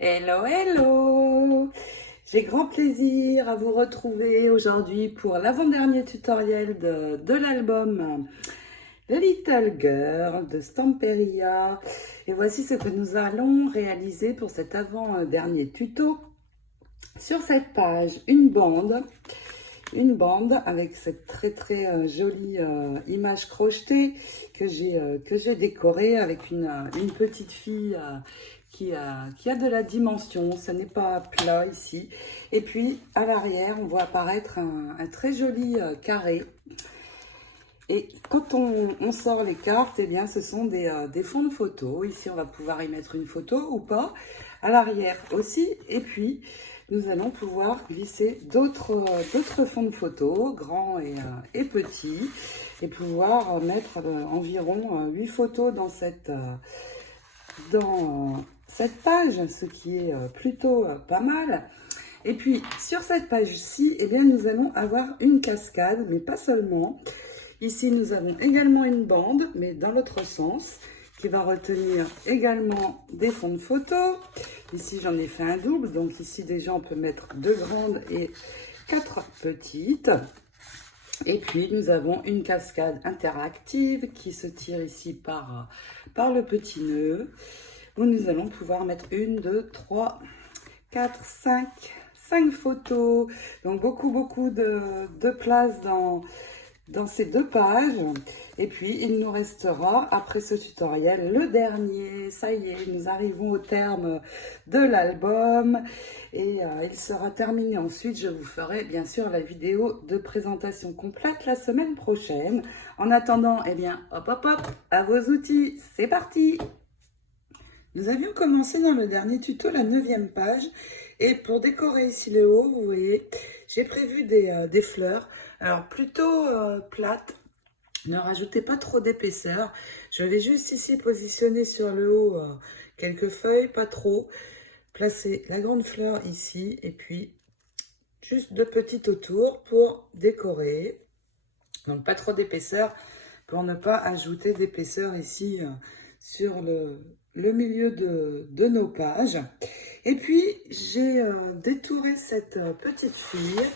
Hello, hello! J'ai grand plaisir à vous retrouver aujourd'hui pour l'avant-dernier tutoriel de l'album The Little Girl de Stamperia. Et voici ce que nous allons réaliser pour cet avant-dernier tuto. Sur cette page, une bande avec cette très jolie image crochetée que j'ai décorée avec une petite fille qui a de la dimension. Ce n'est pas plat ici. Et puis à l'arrière, on voit apparaître un très joli carré. Et quand on sort les cartes, eh bien, ce sont des fonds de photos. Ici, on va pouvoir y mettre une photo ou pas. À l'arrière aussi. Et puis, nous allons pouvoir glisser d'autres fonds de photos, grands et petits. Et pouvoir mettre environ 8 photos dans cette page, ce qui est plutôt pas mal. Et puis, sur cette page-ci, eh bien, nous allons avoir une cascade, mais pas seulement. Ici, nous avons également une bande, mais dans l'autre sens, qui va retenir également des fonds de photos. Ici, j'en ai fait un double, donc ici, déjà, on peut mettre 2 grandes et 4 petites. Et puis, nous avons une cascade interactive qui se tire ici par le petit nœud, où nous allons pouvoir mettre 1, 2, 3, 4, 5 photos. Donc, beaucoup de place dans ces 2 pages. Et puis il nous restera après ce tutoriel le dernier. Ça y est, nous arrivons au terme de l'album et il sera terminé ensuite. Je vous ferai bien sûr la vidéo de présentation complète la semaine prochaine. En attendant, eh bien hop à vos outils, c'est parti. Nous avions commencé dans le dernier tuto la 9e page et pour décorer ici le haut, vous voyez, j'ai prévu des fleurs. Alors plutôt plates, ne rajoutez pas trop d'épaisseur. Je vais juste ici positionner sur le haut quelques feuilles, pas trop. Placer la grande fleur ici et puis juste 2 petites autour pour décorer. Donc pas trop d'épaisseur pour ne pas ajouter d'épaisseur ici sur le milieu de nos pages. Et puis j'ai détouré cette petite fille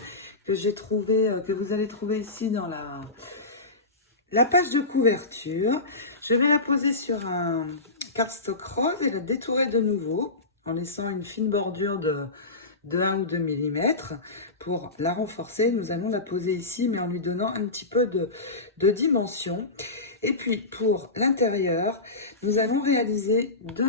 que j'ai trouvée, que vous allez trouver ici dans la page de couverture. Je vais la poser sur un cardstock rose et la détourer de nouveau en laissant une fine bordure de 1 ou 2 mm. Pour la renforcer, nous allons la poser ici, mais en lui donnant un petit peu de dimension. Et puis, pour l'intérieur, nous allons réaliser 2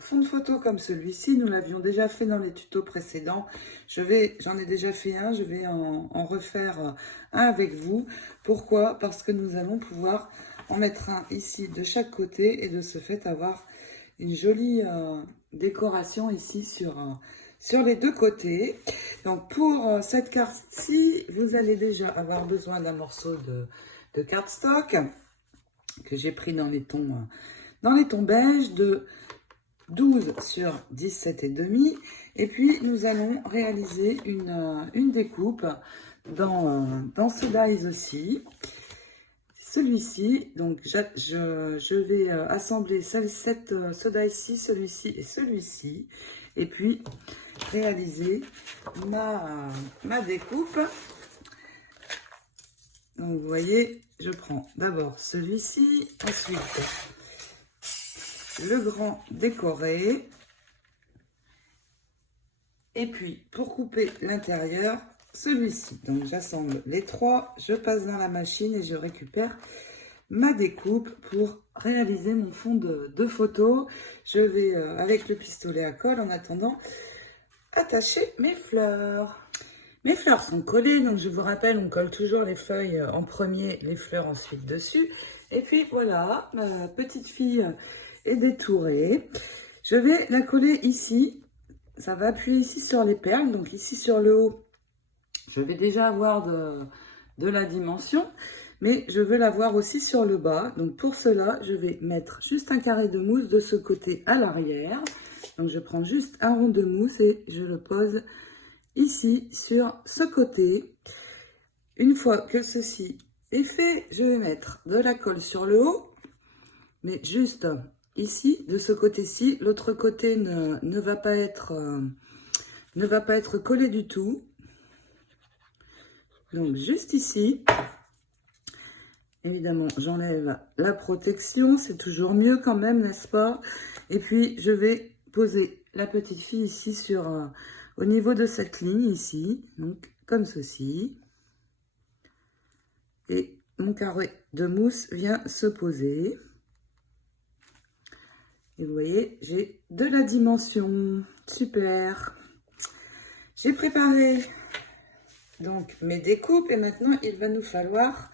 fonds de photo comme celui-ci. Nous l'avions déjà fait dans les tutos précédents. J'en ai déjà fait un, je vais en refaire un avec vous. Pourquoi? Parce que nous allons pouvoir en mettre un ici de chaque côté et de ce fait avoir une jolie décoration ici sur les 2 côtés. Donc pour cette carte-ci, vous allez déjà avoir besoin d'un morceau de cardstock que j'ai pris dans les tons beige de 12 sur 17,5. Et puis nous allons réaliser une découpe dans ce dies aussi. Celui-ci, donc je vais assembler ce die-ci, celui-ci et celui-ci, et puis réaliser ma découpe. Donc vous voyez, je prends d'abord celui-ci, ensuite le grand décoré, et puis pour couper l'intérieur, celui-ci. Donc j'assemble les 3, je passe dans la machine et je récupère ma découpe pour réaliser mon fond de photo. Je vais avec le pistolet à colle en attendant attacher mes fleurs. Mes fleurs sont collées, donc je vous rappelle, on colle toujours les feuilles en premier, les fleurs ensuite dessus. Et puis voilà, ma petite fille est détourée. Je vais la coller ici. Ça va appuyer ici sur les perles, donc ici sur le haut, je vais déjà avoir de la dimension, mais je veux l'avoir aussi sur le bas. Donc pour cela, je vais mettre juste un carré de mousse de ce côté à l'arrière. Donc je prends juste un rond de mousse et je le pose ici sur ce côté. Une fois que ceci est fait, je vais mettre de la colle sur le haut, mais juste ici, de ce côté-ci. L'autre côté ne va pas être collé du tout. Donc, juste ici. Évidemment, j'enlève la protection. C'est toujours mieux quand même, n'est-ce pas? Et puis, je vais poser la petite fille ici au niveau de cette ligne ici. Donc, comme ceci. Et mon carré de mousse vient se poser. Et vous voyez, j'ai de la dimension. Super. J'ai préparé donc mes découpes et maintenant il va nous falloir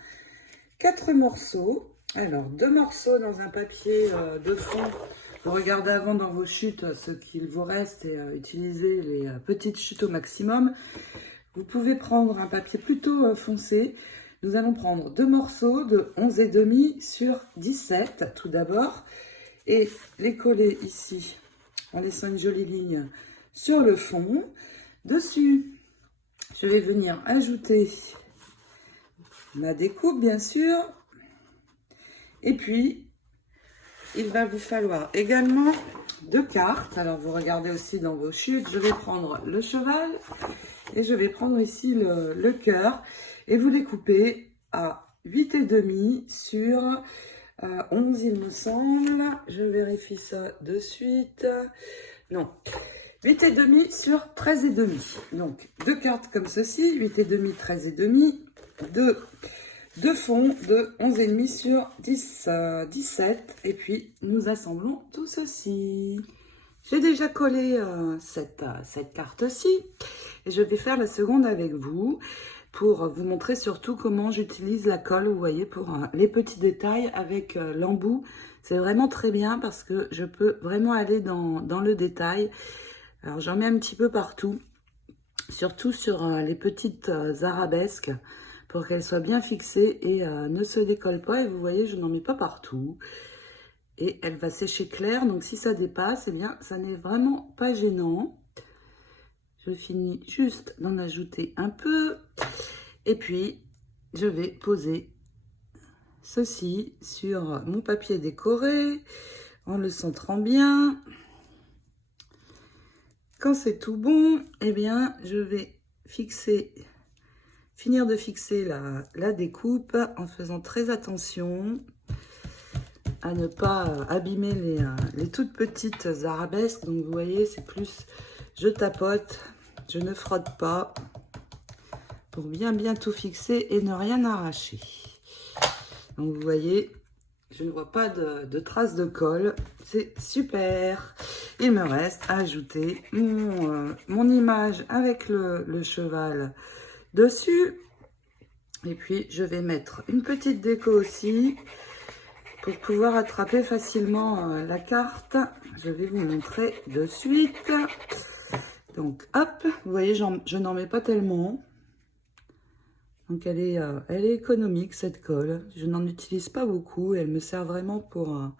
4 morceaux. Alors 2 morceaux dans un papier de fond. Vous regardez avant dans vos chutes ce qu'il vous reste et utilisez les petites chutes au maximum. Vous pouvez prendre un papier plutôt foncé. Nous allons prendre 2 morceaux de 11,5 sur 17 tout d'abord et les coller ici en laissant une jolie ligne sur le fond. Dessus, je vais venir ajouter ma découpe, bien sûr. Et puis, il va vous falloir également 2 cartes. Alors, vous regardez aussi dans vos chutes. Je vais prendre le cheval et je vais prendre ici le cœur. Et vous les coupez à 8,5 sur 11, il me semble. Je vérifie ça de suite. Non. 8,5 sur 13,5. Donc, 2 cartes comme ceci, 8,5, 13,5, 2 fonds de 11,5 sur 17. Et puis, nous assemblons tout ceci. J'ai déjà collé cette carte-ci. Et je vais faire la seconde avec vous pour vous montrer surtout comment j'utilise la colle, vous voyez, pour les petits détails avec l'embout. C'est vraiment très bien parce que je peux vraiment aller dans le détail. Alors, j'en mets un petit peu partout, surtout sur les petites arabesques, pour qu'elles soient bien fixées et ne se décollent pas. Et vous voyez, je n'en mets pas partout. Et elle va sécher clair, donc si ça dépasse, eh bien, ça n'est vraiment pas gênant. Je finis juste d'en ajouter un peu. Et puis, je vais poser ceci sur mon papier décoré, en le centrant bien. Quand c'est tout bon, eh bien, je vais finir de fixer la découpe en faisant très attention à ne pas abîmer les toutes petites arabesques. Donc, vous voyez, c'est plus je tapote, je ne frotte pas pour bien tout fixer et ne rien arracher. Donc, vous voyez, je ne vois pas de traces de colle. C'est super. Il me reste à ajouter mon image avec le cheval dessus. Et puis, je vais mettre une petite déco aussi pour pouvoir attraper facilement la carte. Je vais vous montrer de suite. Donc, hop, vous voyez, je n'en mets pas tellement. Donc, elle est économique, cette colle. Je n'en utilise pas beaucoup. Elle me sert vraiment pour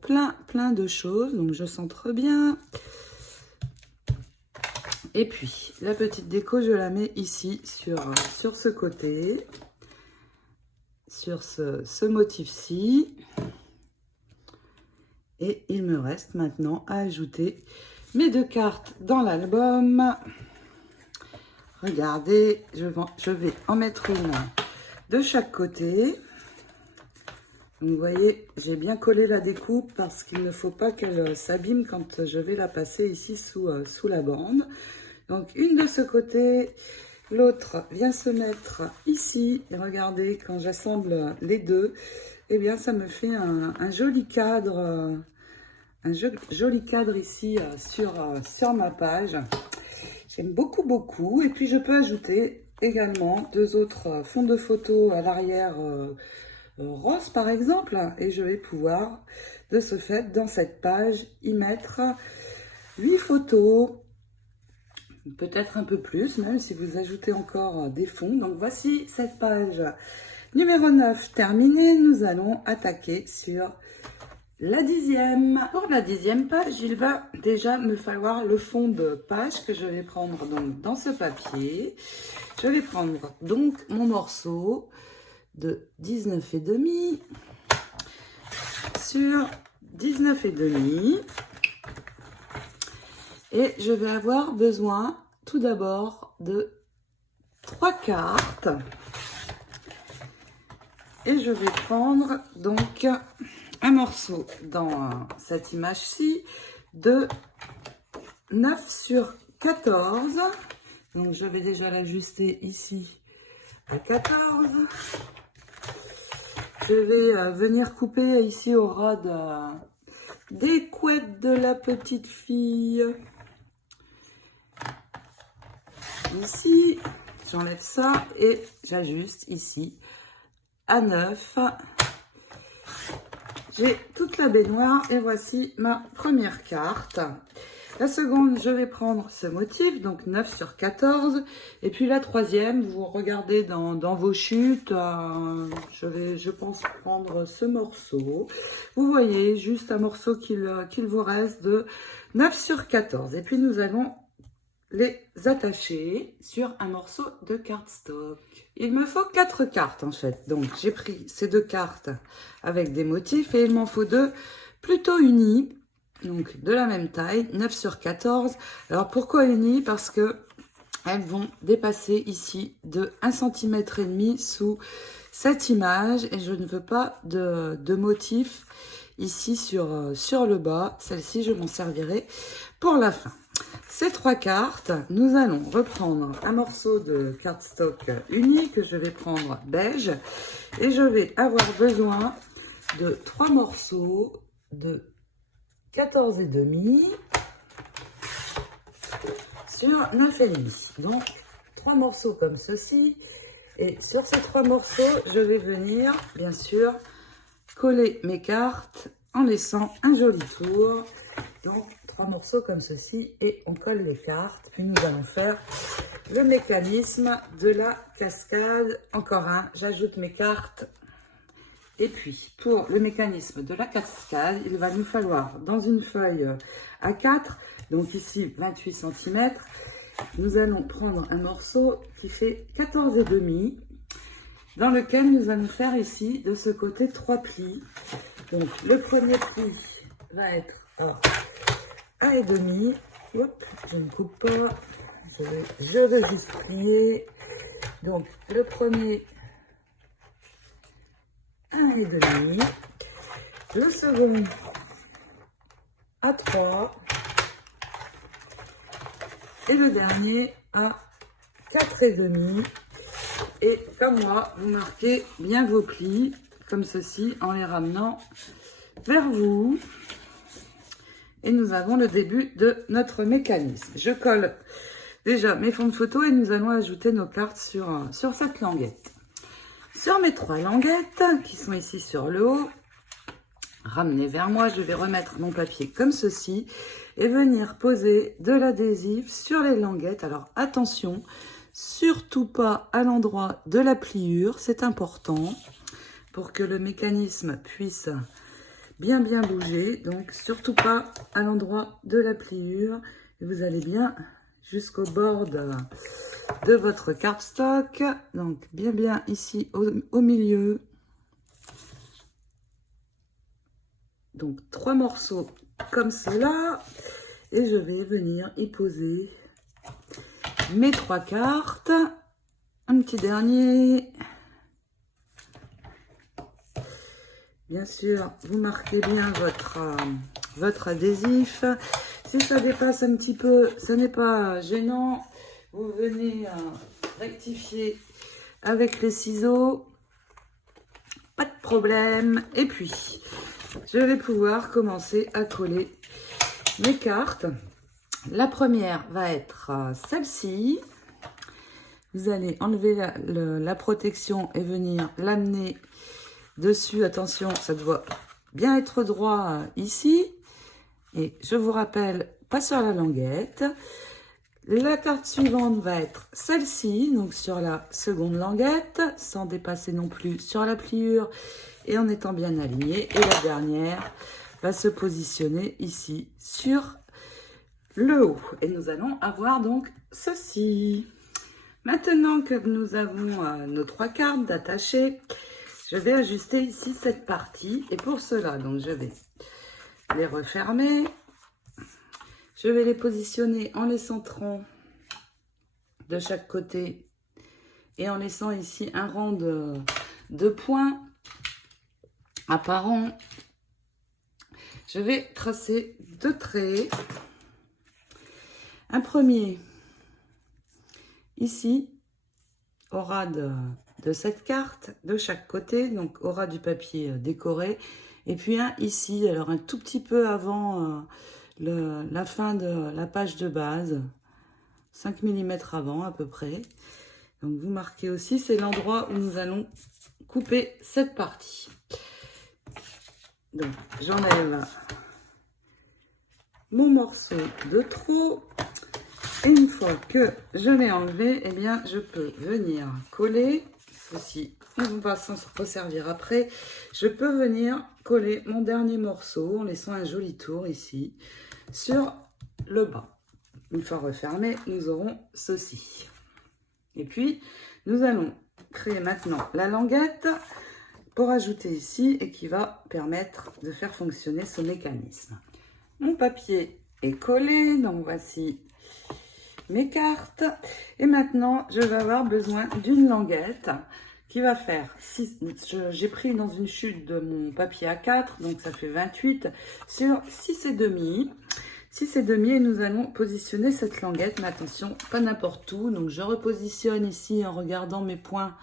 plein de choses. Donc, je centre bien. Et puis, la petite déco, je la mets ici, sur ce côté. Sur ce motif-ci. Et il me reste maintenant à ajouter mes 2 cartes dans l'album. Regardez, je vais en mettre une de chaque côté. Donc, vous voyez, j'ai bien collé la découpe parce qu'il ne faut pas qu'elle s'abîme quand je vais la passer ici sous la bande. Donc, une de ce côté, l'autre vient se mettre ici. Et regardez, quand j'assemble les deux, eh bien, ça me fait un joli cadre. Un joli cadre ici sur ma page. J'aime beaucoup. Et puis, je peux ajouter également 2 autres fonds de photos à l'arrière rose, par exemple. Et je vais pouvoir, de ce fait, dans cette page, y mettre 8 photos. Peut-être un peu plus, même si vous ajoutez encore des fonds. Donc, voici cette page numéro 9 terminée. Nous allons attaquer sur la 10e. Pour la 10e page, il va déjà me falloir le fond de page que je vais prendre donc dans ce papier. Je vais prendre donc mon morceau de 19,5 sur 19,5. Et je vais avoir besoin tout d'abord de 3 cartes. Et je vais prendre donc un morceau dans cette image-ci de 9 sur 14. Donc je vais déjà l'ajuster ici à 14. Je vais venir couper ici au ras des couettes de la petite fille. Ici, j'enlève ça et j'ajuste ici à 9. J'ai toute la baignoire et voici ma première carte. La seconde, je vais prendre ce motif, donc 9 sur 14. Et puis la troisième, vous regardez dans vos chutes, je pense prendre ce morceau. Vous voyez, juste un morceau qu'il vous reste de 9 sur 14. Et puis nous allons les attacher sur un morceau de cardstock. Il me faut 4 cartes en fait. Donc j'ai pris ces 2 cartes avec des motifs et il m'en faut 2 plutôt unies. Donc de la même taille, 9 sur 14. Alors pourquoi unies? Parce que elles vont dépasser ici de 1,5 cm sous cette image. Et je ne veux pas de motif ici sur le bas. Celle-ci, je m'en servirai pour la fin. Ces 3 cartes, nous allons reprendre un morceau de cardstock uni que je vais prendre beige. Et je vais avoir besoin de 3 morceaux de 14,5 sur 9,5. Donc 3 morceaux comme ceci. Et sur ces 3 morceaux, je vais venir bien sûr coller mes cartes en laissant un joli tour. Donc 3 morceaux comme ceci et on colle les cartes. Puis nous allons faire le mécanisme de la cascade. Encore un, j'ajoute mes cartes. Et puis, pour le mécanisme de la cascade, il va nous falloir dans une feuille A4, donc ici 28 cm, nous allons prendre un morceau qui fait 14,5, dans lequel nous allons faire ici, de ce côté, 3 plis. Donc, le premier pli va être à 1,5. Hop, je ne coupe pas, je vais juste plier. Donc, le premier 1,5, le second à 3 et le dernier à 4,5. Et comme moi, vous marquez bien vos plis comme ceci en les ramenant vers vous. Et nous avons le début de notre mécanisme. Je colle déjà mes fonds de photo et nous allons ajouter nos cartes sur cette languette. Sur mes 3 languettes qui sont ici sur le haut, ramenez vers moi, je vais remettre mon papier comme ceci et venir poser de l'adhésif sur les languettes. Alors attention, surtout pas à l'endroit de la pliure, c'est important pour que le mécanisme puisse bien bouger. Donc surtout pas à l'endroit de la pliure. Et vous allez bien jusqu'au bord de votre cardstock. Donc bien ici au milieu. Donc 3 morceaux comme cela. Et je vais venir y poser mes 3 cartes. Un petit dernier. Bien sûr, vous marquez bien votre adhésif. Si ça dépasse un petit peu, ce n'est pas gênant. Vous venez rectifier avec les ciseaux. Pas de problème. Et puis, je vais pouvoir commencer à coller mes cartes. La première va être celle-ci. Vous allez enlever la protection et venir l'amener dessus. Attention, ça doit bien être droit ici. Et je vous rappelle, pas sur la languette. La carte suivante va être celle-ci, donc sur la seconde languette, sans dépasser non plus sur la pliure et en étant bien aligné. Et la dernière va se positionner ici sur le haut. Et nous allons avoir donc ceci. Maintenant que nous avons nos 3 cartes d'attacher, je vais ajuster ici cette partie. Et pour cela, donc je vais les refermer. Je vais les positionner en les centrant de chaque côté et en laissant ici un rang de points apparents. Je vais tracer 2 traits. Un premier ici au ras de cette carte de chaque côté, donc au ras du papier décoré, et puis un ici, alors un tout petit peu avant la fin de la page de base, 5 mm avant à peu près. Donc vous marquez aussi, c'est l'endroit où nous allons couper cette partie. Donc j'enlève mon morceau de trop. Et une fois que je l'ai enlevé, eh bien je peux venir coller ceci. On va s'en resservir après. Je peux venir coller mon dernier morceau en laissant un joli tour ici sur le bas. Une fois refermé, nous aurons ceci. Et puis, nous allons créer maintenant la languette pour ajouter ici et qui va permettre de faire fonctionner ce mécanisme. Mon papier est collé, donc voici mes cartes. Et maintenant, je vais avoir besoin d'une languette qui va faire 6. J'ai pris dans une chute de mon papier A4, donc ça fait 28 sur 6,5. 6,5 et nous allons positionner cette languette, mais attention, pas n'importe où. Donc je repositionne ici en regardant mes points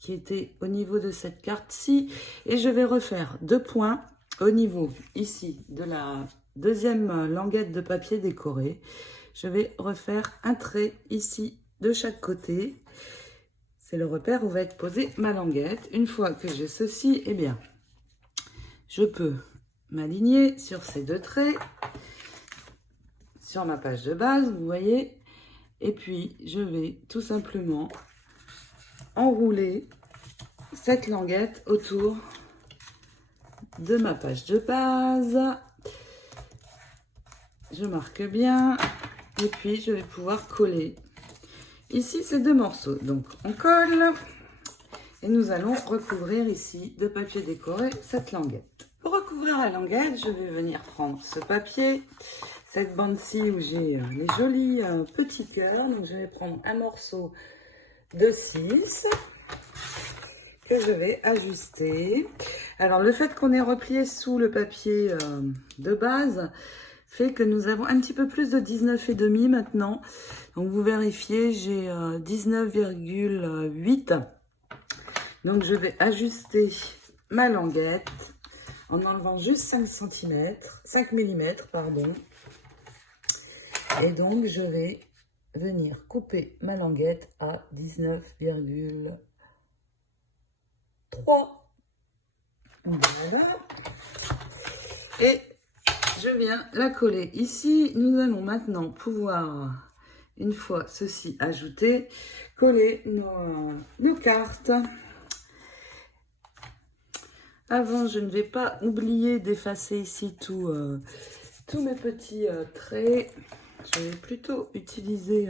qui étaient au niveau de cette carte-ci. Et je vais refaire 2 points au niveau ici de la deuxième languette de papier décoré. Je vais refaire un trait ici de chaque côté. C'est le repère où va être posée ma languette. Une fois que j'ai ceci, eh bien, je peux m'aligner sur ces 2 traits, sur ma page de base, vous voyez. Et puis, je vais tout simplement enrouler cette languette autour de ma page de base. Je marque bien. Et puis, je vais pouvoir coller ici ces 2 morceaux. Donc, on colle. Et nous allons recouvrir ici de papier décoré cette languette. Pour recouvrir la languette, je vais venir prendre ce papier, cette bande-ci où j'ai les jolis petits cœurs. Donc, je vais prendre un morceau de 6 que je vais ajuster. Alors, le fait qu'on ait replié sous le papier de base fait que nous avons un petit peu plus de 19,5 maintenant. Donc, vous vérifiez, j'ai 19,8. Donc, je vais ajuster ma languette en enlevant juste 5 mm, pardon. Et donc, je vais venir couper ma languette à 19,3. Voilà. Et je viens la coller ici. Nous allons maintenant pouvoir, une fois ceci ajouté, coller nos cartes. Avant, je ne vais pas oublier d'effacer ici tous mes petits traits. Je vais plutôt utiliser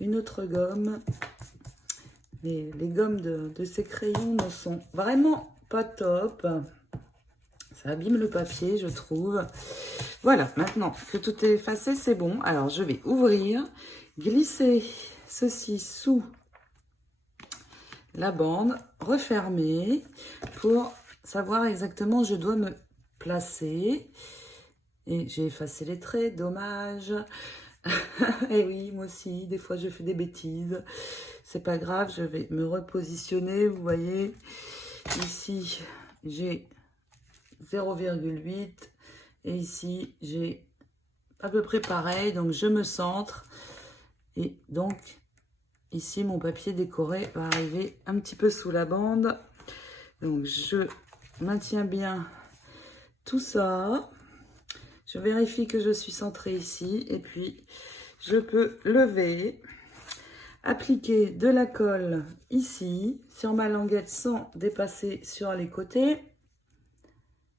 une autre gomme. Les gommes de ces crayons ne sont vraiment pas top. Ça abîme le papier, je trouve. Voilà, maintenant que tout est effacé, c'est bon. Alors, je vais ouvrir, glisser ceci sous la bande, refermer pour savoir exactement où je dois me placer. Et j'ai effacé les traits, dommage. Et oui, moi aussi, des fois je fais des bêtises. C'est pas grave, je vais me repositionner. Vous voyez, ici j'ai 0,8 et ici j'ai à peu près pareil. Donc je me centre et donc ici mon papier décoré va arriver un petit peu sous la bande. Donc je maintiens bien tout ça. Je vérifie que je suis centrée ici et puis je peux lever, appliquer de la colle ici sur ma languette sans dépasser sur les côtés.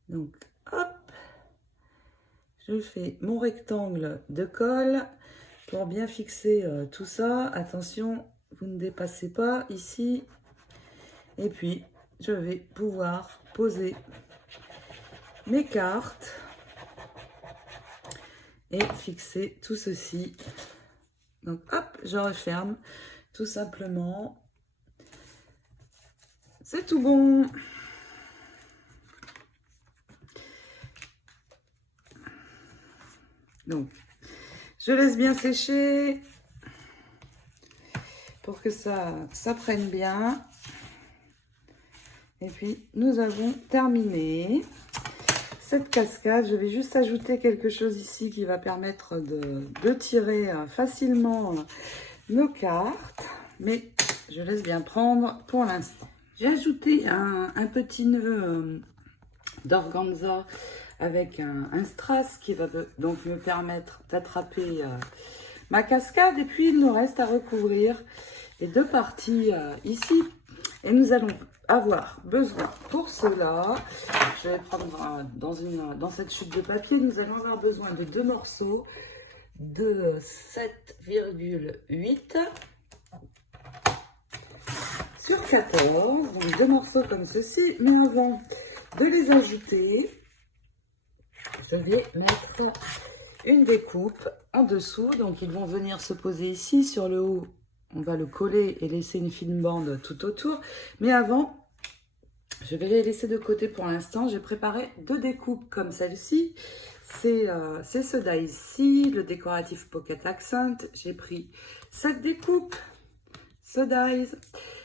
Donc hop, je fais mon rectangle de colle pour bien fixer tout ça. Attention, vous ne dépassez pas ici. Et puis je vais pouvoir poser mes cartes et fixer tout ceci. Donc hop, je referme tout simplement. C'est tout bon. Donc, je laisse bien sécher pour que ça prenne bien. Et puis, nous avons terminé cette cascade. Je vais juste ajouter quelque chose ici qui va permettre de tirer facilement nos cartes. Mais je laisse bien prendre pour l'instant. J'ai ajouté un petit nœud d'organza avec un strass qui va donc me permettre d'attraper ma cascade. Et puis, il nous reste à recouvrir les deux parties ici. Et nous allons avoir besoin pour cela, je vais prendre dans cette chute de papier, nous allons avoir besoin de 2 morceaux de 7,8 sur 14, donc 2 morceaux comme ceci. Mais avant de les ajouter, je vais mettre une découpe en dessous, donc ils vont venir se poser ici sur le haut. On va le coller et laisser une fine bande tout autour. Mais avant, je vais les laisser de côté pour l'instant. J'ai préparé 2 découpes comme celle-ci. C'est ceux-là ici, le décoratif Pocket Accent. J'ai pris cette découpe, ce dies,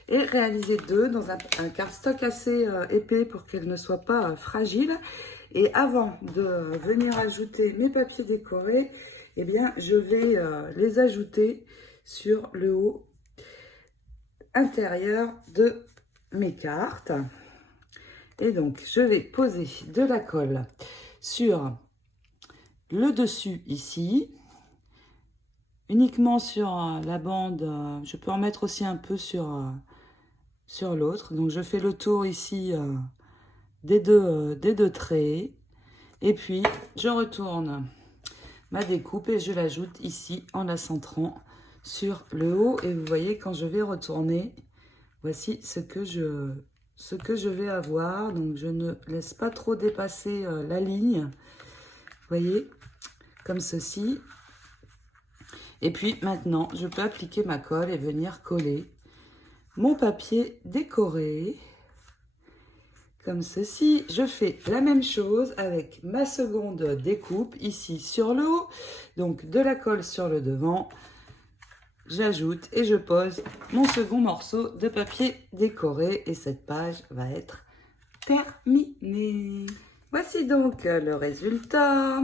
et réalisé 2 dans un cardstock assez épais pour qu'elle ne soit pas fragile. Et avant de venir ajouter mes papiers décorés, eh bien, je vais les ajouter sur le haut intérieur de mes cartes. Et donc, je vais poser de la colle sur le dessus ici, uniquement sur la bande. Je peux en mettre aussi un peu sur l'autre. Donc, je fais le tour ici des deux traits. Et puis, je retourne ma découpe et je l'ajoute ici en la centrant sur le haut. Et vous voyez, quand je vais retourner, voici ce que je vais avoir. Donc, je ne laisse pas trop dépasser la ligne. Vous voyez, comme ceci. Et puis, maintenant, je peux appliquer ma colle et venir coller mon papier décoré. Comme ceci. Je fais la même chose avec ma seconde découpe ici sur le haut. Donc, de la colle sur le devant. J'ajoute et je pose mon second morceau de papier décoré et cette page va être terminée. Voici donc le résultat.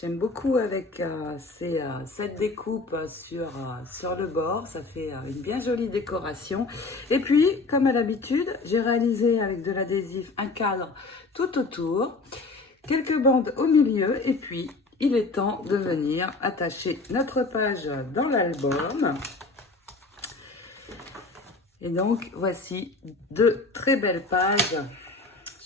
J'aime beaucoup avec cette découpe sur le bord. Ça fait une bien jolie décoration. Et puis, comme à l'habitude, j'ai réalisé avec de l'adhésif un cadre tout autour. Quelques bandes au milieu et puis il est temps de venir attacher notre page dans l'album. Et donc, voici 2 très belles pages.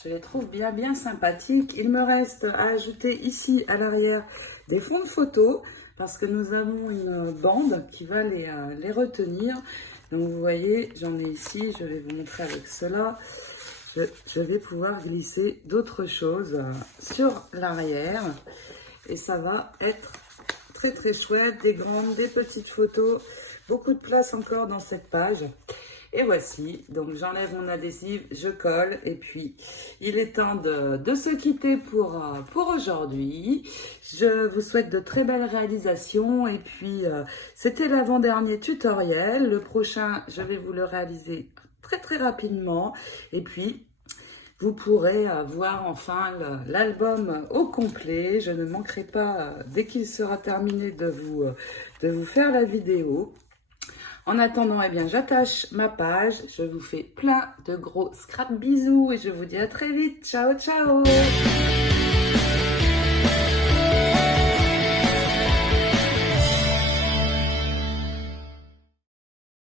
Je les trouve bien sympathiques. Il me reste à ajouter ici à l'arrière des fonds de photo parce que nous avons une bande qui va les retenir. Donc, vous voyez, j'en ai ici. Je vais vous montrer avec cela. Je vais pouvoir glisser d'autres choses sur l'arrière. Et ça va être très chouette, des grandes, des petites photos, beaucoup de place encore dans cette page. Et voici, donc j'enlève mon adhésif, je colle et puis il est temps de se quitter pour aujourd'hui. Je vous souhaite de très belles réalisations et puis c'était l'avant-dernier tutoriel. Le prochain, je vais vous le réaliser très rapidement et puis vous pourrez voir enfin l'album au complet. Je ne manquerai pas, dès qu'il sera terminé, de vous faire la vidéo. En attendant, eh bien, j'attache ma page. Je vous fais plein de gros scrap bisous et je vous dis à très vite. Ciao, ciao!